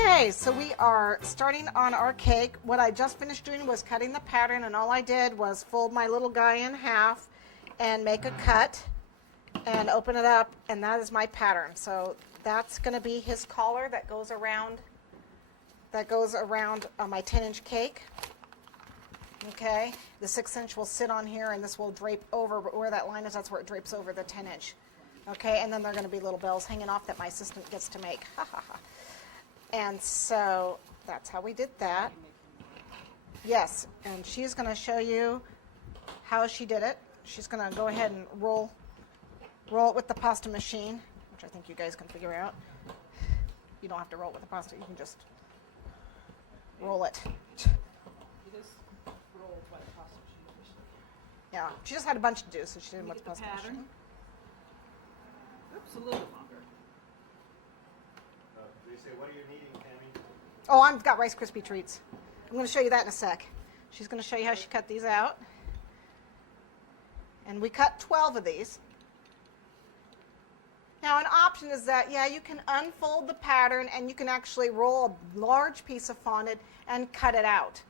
Okay, so we are starting on our cake. What I just finished doing was cutting the pattern, and all I did was fold my little guy in half and make a cut and open it up, and that is my pattern. So that's going to be his collar that goes around my 10-inch cake. Okay, the 6-inch will sit on here, and this will drape over where that line is. That's where it drapes over the 10-inch. Okay, and then there are going to be little bells hanging off that my assistant gets to make. Ha ha ha. And so that's how we did that. Yes, and she's going to show you how she did it. She's going to go ahead and roll it with the pasta machine, which I think you guys can figure out. You don't have to roll it with the pasta. You can just roll it. Yeah, she just had a bunch to do, so she didn't with the pasta machine. Oops, a little bit longer. Say, what are you needing, Tami? Oh, I've got Rice Krispie treats. I'm going to show you that in a sec. She's going to show you how she cut these out. And we cut 12 of these. Now, an option is that, yeah, you can unfold the pattern and you can actually roll a large piece of fondant and cut it out.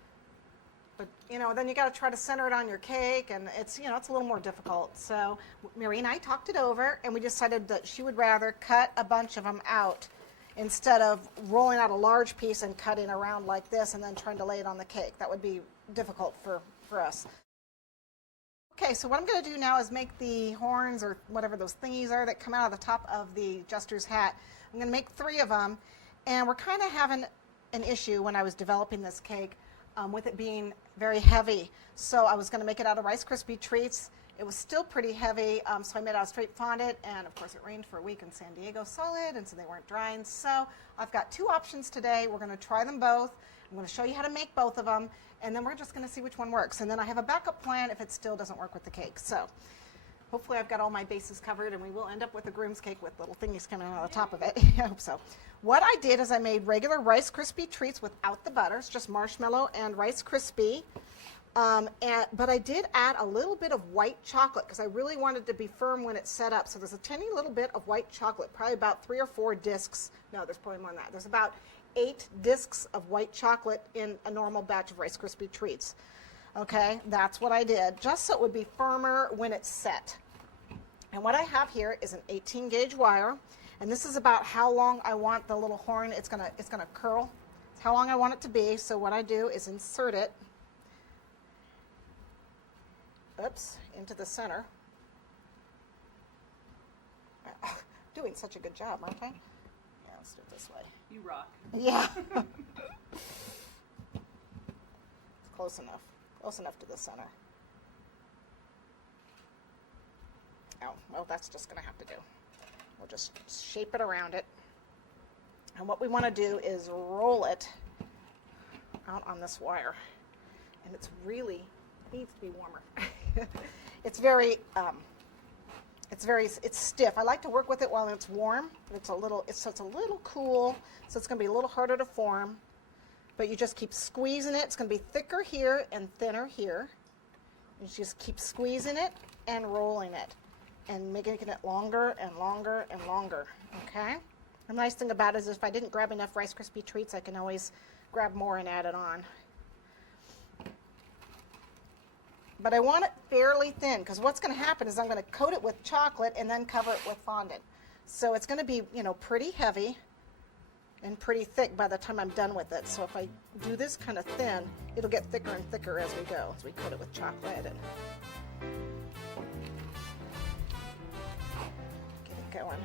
But, then you got to try to center it on your cake, and it's, it's a little more difficult. So Mary and I talked it over, and we decided that she would rather cut a bunch of them out instead of rolling out a large piece and cutting around like this and then trying to lay it on the cake. That would be difficult for us. Okay, so what I'm going to do now is make the horns, or whatever those thingies are that come out of the top of the Jester's hat. I'm going to make 3 of them, and we're kind of having an issue when I was developing this cake with it being very heavy. So I was going to make it out of Rice Krispie treats. It was still pretty heavy, so I made it out of straight fondant, and of course it rained for a week in San Diego solid, and so they weren't drying. So I've got 2 options today. We're going to try them both. I'm going to show you how to make both of them, and then we're just going to see which one works. And then I have a backup plan if it still doesn't work with the cake. So hopefully I've got all my bases covered, and we will end up with a Groom's cake with little thingies coming out of the top of it. I hope so. What I did is I made regular Rice Krispie treats without the butter. It's just marshmallow and Rice Krispie. But I did add a little bit of white chocolate because I really wanted to be firm when it's set up. So there's a tiny little bit of white chocolate, probably about 3 or 4 discs. No, there's probably more than that. There's about 8 discs of white chocolate in a normal batch of Rice Krispie treats. Okay, that's what I did, just so it would be firmer when it's set. And what I have here is an 18 gauge wire, and this is about how long I want the little horn. It's gonna curl. It's how long I want it to be. So what I do is insert it. Into the center. Doing such a good job, aren't I? Yeah, let's do it this way. You rock. Yeah. It's close enough. Close enough to the center. Oh, well, that's just going to have to do. We'll just shape it around it. And what we want to do is roll it out on this wire. And it's really needs to be warmer. It's stiff. I like to work with it while it's warm. It's a little cool, so it's going to be a little harder to form. But you just keep squeezing it. It's going to be thicker here and thinner here. You just keep squeezing it and rolling it, and making it longer and longer and longer. Okay. The nice thing about it is if I didn't grab enough Rice Krispie treats, I can always grab more and add it on. But I want it fairly thin, because what's going to happen is I'm going to coat it with chocolate and then cover it with fondant. So it's going to be, pretty heavy and pretty thick by the time I'm done with it. So if I do this kind of thin, it'll get thicker and thicker as we go, as we coat it with chocolate and get it going.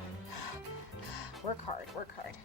Work hard, work hard.